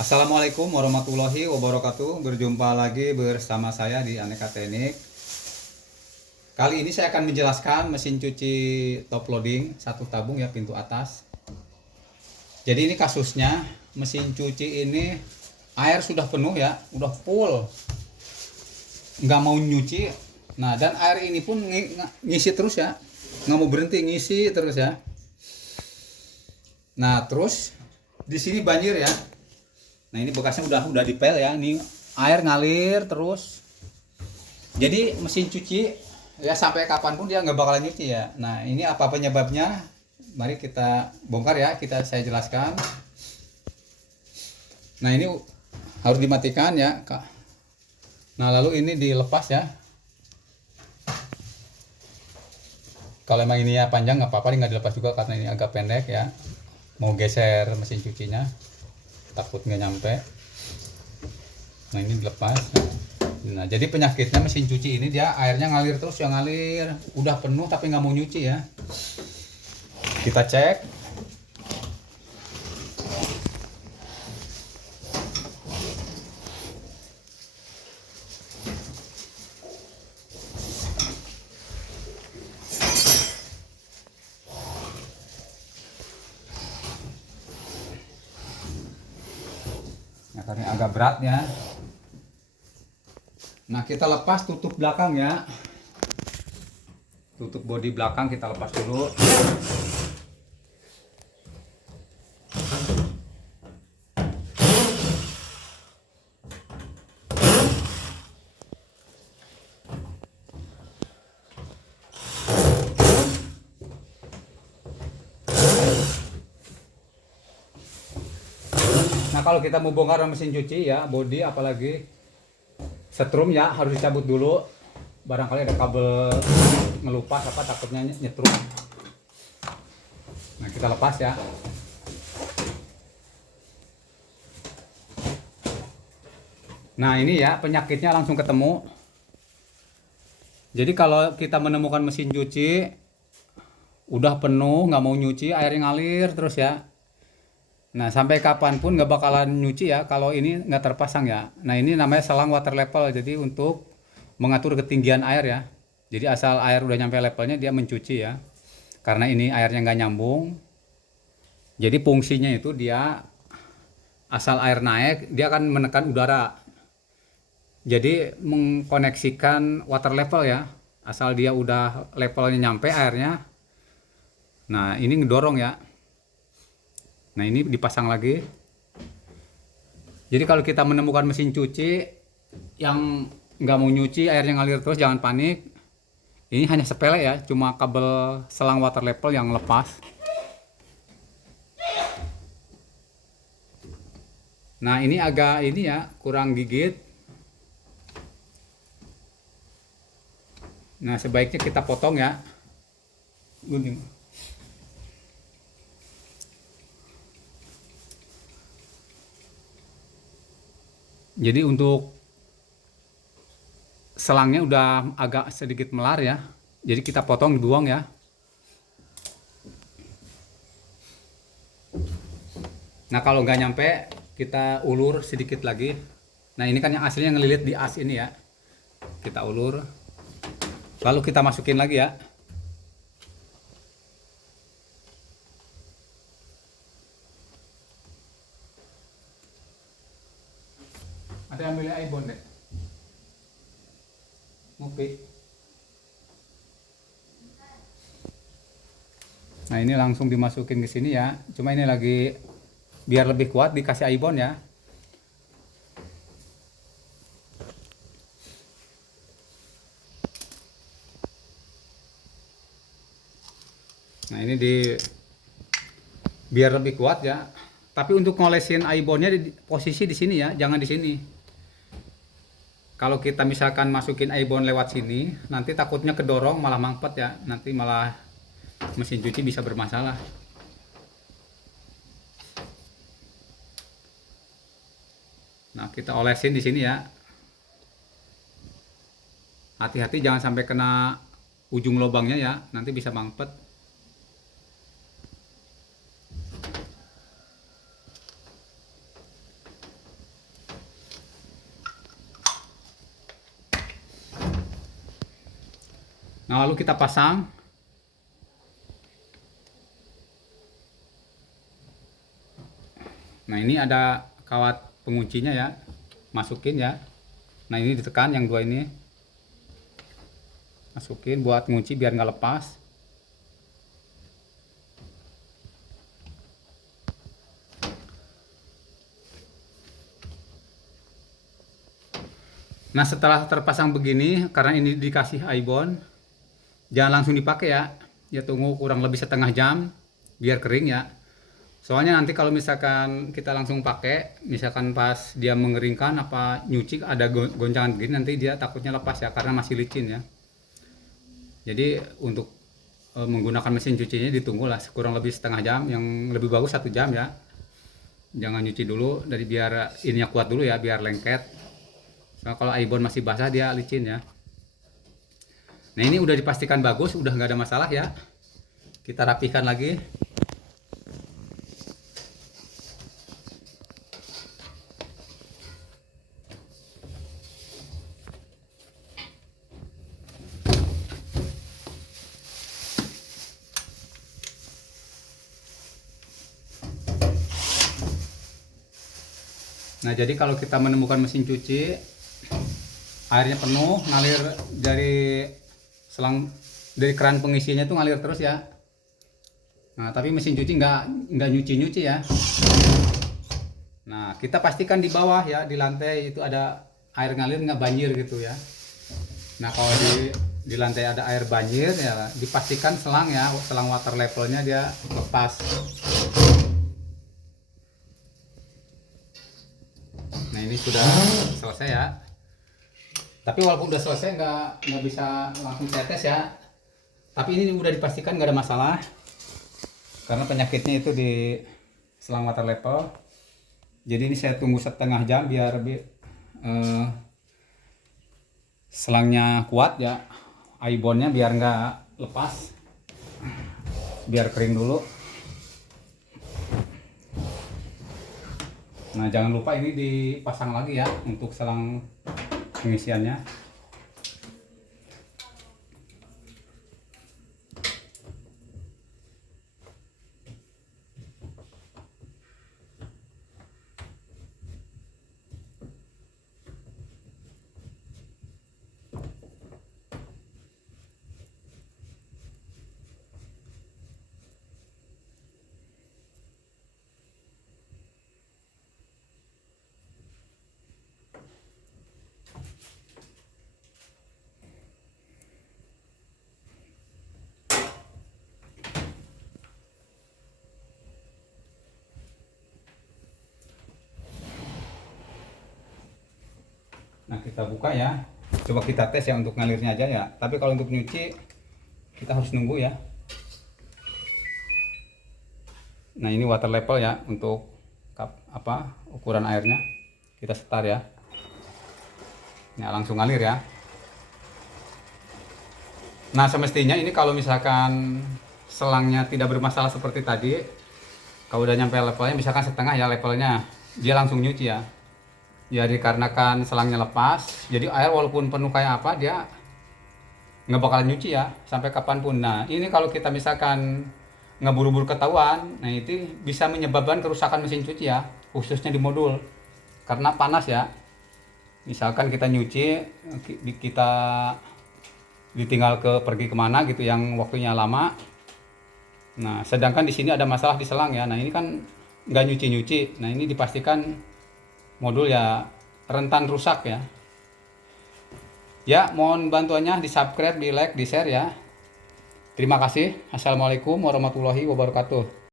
Assalamualaikum warahmatullahi wabarakatuh. Berjumpa lagi bersama saya di Aneka Teknik. Kali ini saya akan menjelaskan mesin cuci top loading satu tabung ya, pintu atas. Jadi ini kasusnya, mesin cuci ini air sudah penuh ya, udah full, nggak mau nyuci. Nah, dan air ini pun ngisi terus ya, nggak mau berhenti ngisi terus ya. Nah, terus di sini banjir ya. Nah, ini bekasnya udah dipel ya. Ini air ngalir terus. Jadi mesin cuci ya sampai kapanpun dia nggak bakalan nyuci ya. Nah, ini apa penyebabnya? Mari kita bongkar ya. Saya jelaskan. Nah, ini harus dimatikan ya, Kak. Nah, lalu ini dilepas ya. Kalau emang ini ya panjang nggak apa-apa, nggak dilepas juga karena ini agak pendek ya. Mau geser mesin cucinya, takut nggak nyampe. Nah, ini dilepas. Nah, jadi penyakitnya mesin cuci ini dia airnya ngalir terus ya, ngalir udah penuh tapi nggak mau nyuci ya. Kita cek. Nah, karena agak berat ya. Nah, kita lepas tutup belakang ya. Tutup bodi belakang kita lepas dulu. Nah, kalau kita mau bongkar mesin cuci ya, bodi apalagi setrum ya, harus dicabut dulu. Barangkali ada kabel ngelupas apa, takutnya nyetrum. Nah, kita lepas ya. Nah, ini ya penyakitnya langsung ketemu. Jadi kalau kita menemukan mesin cuci udah penuh, nggak mau nyuci, airnya ngalir terus ya. Nah, sampai kapanpun nggak bakalan nyuci ya kalau ini nggak terpasang ya. Nah, ini namanya selang water level. Jadi untuk mengatur ketinggian air ya. Jadi asal air udah nyampe levelnya dia mencuci ya. Karena ini airnya nggak nyambung. Jadi fungsinya itu dia asal air naik dia akan menekan udara. Jadi mengkoneksikan water level ya. Asal dia udah levelnya nyampe airnya. Nah, ini ngedorong ya. Nah, ini dipasang lagi. Jadi kalau kita menemukan mesin cuci yang nggak mau nyuci, airnya ngalir terus, jangan panik. Ini hanya sepele ya, cuma kabel selang water level yang lepas. Nah, ini agak ini ya, kurang gigit. Nah, sebaiknya kita potong ya. Gunting. Jadi untuk selangnya udah agak sedikit melar ya. Jadi kita potong, dibuang ya. Nah, kalau nggak nyampe kita ulur sedikit lagi. Nah, ini kan yang aslinya ngelilit di as ini ya. Kita ulur. Lalu kita masukin lagi ya. Ada yang milih ibon deh. Ngopi. Nah, ini langsung dimasukin ke sini ya. Cuma ini lagi biar lebih kuat dikasih ibon ya. Nah, ini biar lebih kuat ya. Tapi untuk ngolesin ibonnya di posisi di sini ya, jangan di sini. Kalau kita misalkan masukin ibon lewat sini, nanti takutnya kedorong malah mampet ya. Nanti malah mesin cuci bisa bermasalah. Nah, kita olesin di sini ya. Hati-hati jangan sampai kena ujung lubangnya ya, nanti bisa mampet. Nah, lalu kita pasang. Nah, ini ada kawat penguncinya ya. Masukin ya. Nah, ini ditekan yang dua ini. Masukin buat ngunci biar nggak lepas. Nah, setelah terpasang begini, karena ini dikasih ibon, jangan langsung dipakai ya. Ya tunggu kurang lebih setengah jam biar kering ya. Soalnya nanti kalau misalkan kita langsung pakai, misalkan pas dia mengeringkan apa nyuci ada goncangan begini, nanti dia takutnya lepas ya karena masih licin ya. Jadi untuk menggunakan mesin cucinya ditunggulah kurang lebih setengah jam, yang lebih bagus 1 jam ya. Jangan nyuci dulu dari biar ininya kuat dulu ya, biar lengket. Nah, kalau ibon masih basah dia licin ya. Nah, ini udah dipastikan bagus, udah nggak ada masalah ya. Kita rapikan lagi. Nah, jadi kalau kita menemukan mesin cuci airnya penuh, ngalir dari selang, dari keran pengisinya tuh ngalir terus ya. Nah, tapi mesin cuci nggak nyuci ya. Nah, kita pastikan di bawah ya, di lantai itu ada air ngalir, nggak banjir gitu ya. Nah, kalau di lantai ada air banjir ya, dipastikan selang ya, selang water levelnya dia lepas. Nah, ini sudah selesai ya. Tapi walaupun udah selesai nggak bisa langsung tetes ya. Tapi ini udah dipastikan nggak ada masalah. Karena penyakitnya itu di selang water level. Jadi ini saya tunggu setengah jam biar selangnya kuat ya. Ibonnya biar nggak lepas. Biar kering dulu. Nah, jangan lupa ini dipasang lagi ya untuk selang pengisiannya. Nah, kita buka ya. Coba kita tes ya untuk ngalirnya aja ya. Tapi kalau untuk nyuci kita harus nunggu ya. Nah, ini water level ya untuk ukuran airnya. Kita setar ya. Nah, langsung ngalir ya. Nah, semestinya ini kalau misalkan selangnya tidak bermasalah seperti tadi, kalau udah nyampe levelnya misalkan setengah ya levelnya, dia langsung nyuci ya. Ya, dikarenakan selangnya lepas, jadi air walaupun penuh kayak apa dia nggak bakalan nyuci ya sampai kapanpun. Nah, ini kalau kita misalkan nggak buru-buru ketahuan, nah itu bisa menyebabkan kerusakan mesin cuci ya, khususnya di modul karena panas ya. Misalkan kita nyuci, kita ditinggal pergi kemana gitu yang waktunya lama. Nah, sedangkan di sini ada masalah di selang ya. Nah, ini kan nggak nyuci. Nah, ini dipastikan modul ya rentan rusak ya. Ya, mohon bantuannya di subscribe, di like, di share ya. Terima kasih. Assalamualaikum warahmatullahi wabarakatuh.